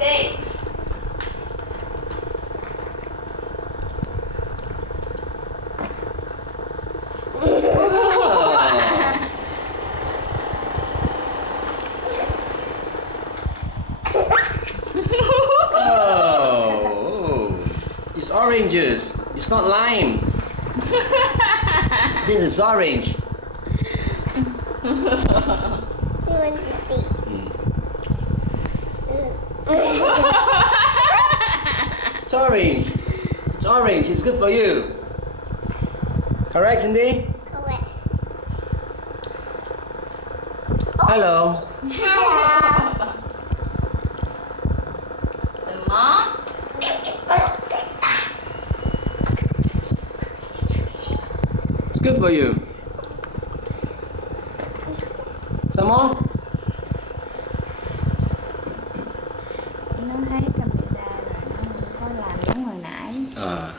TiTi. Oh, it's oranges. It's not lime. This is orange. You want to see? It's orange. It's orange. It's good for you. Correct, Cindy? Correct. Hello. Hello. Some more. It's good for you. Some more? Nó thấy camera là nó không có làm giống hồi nãy. À.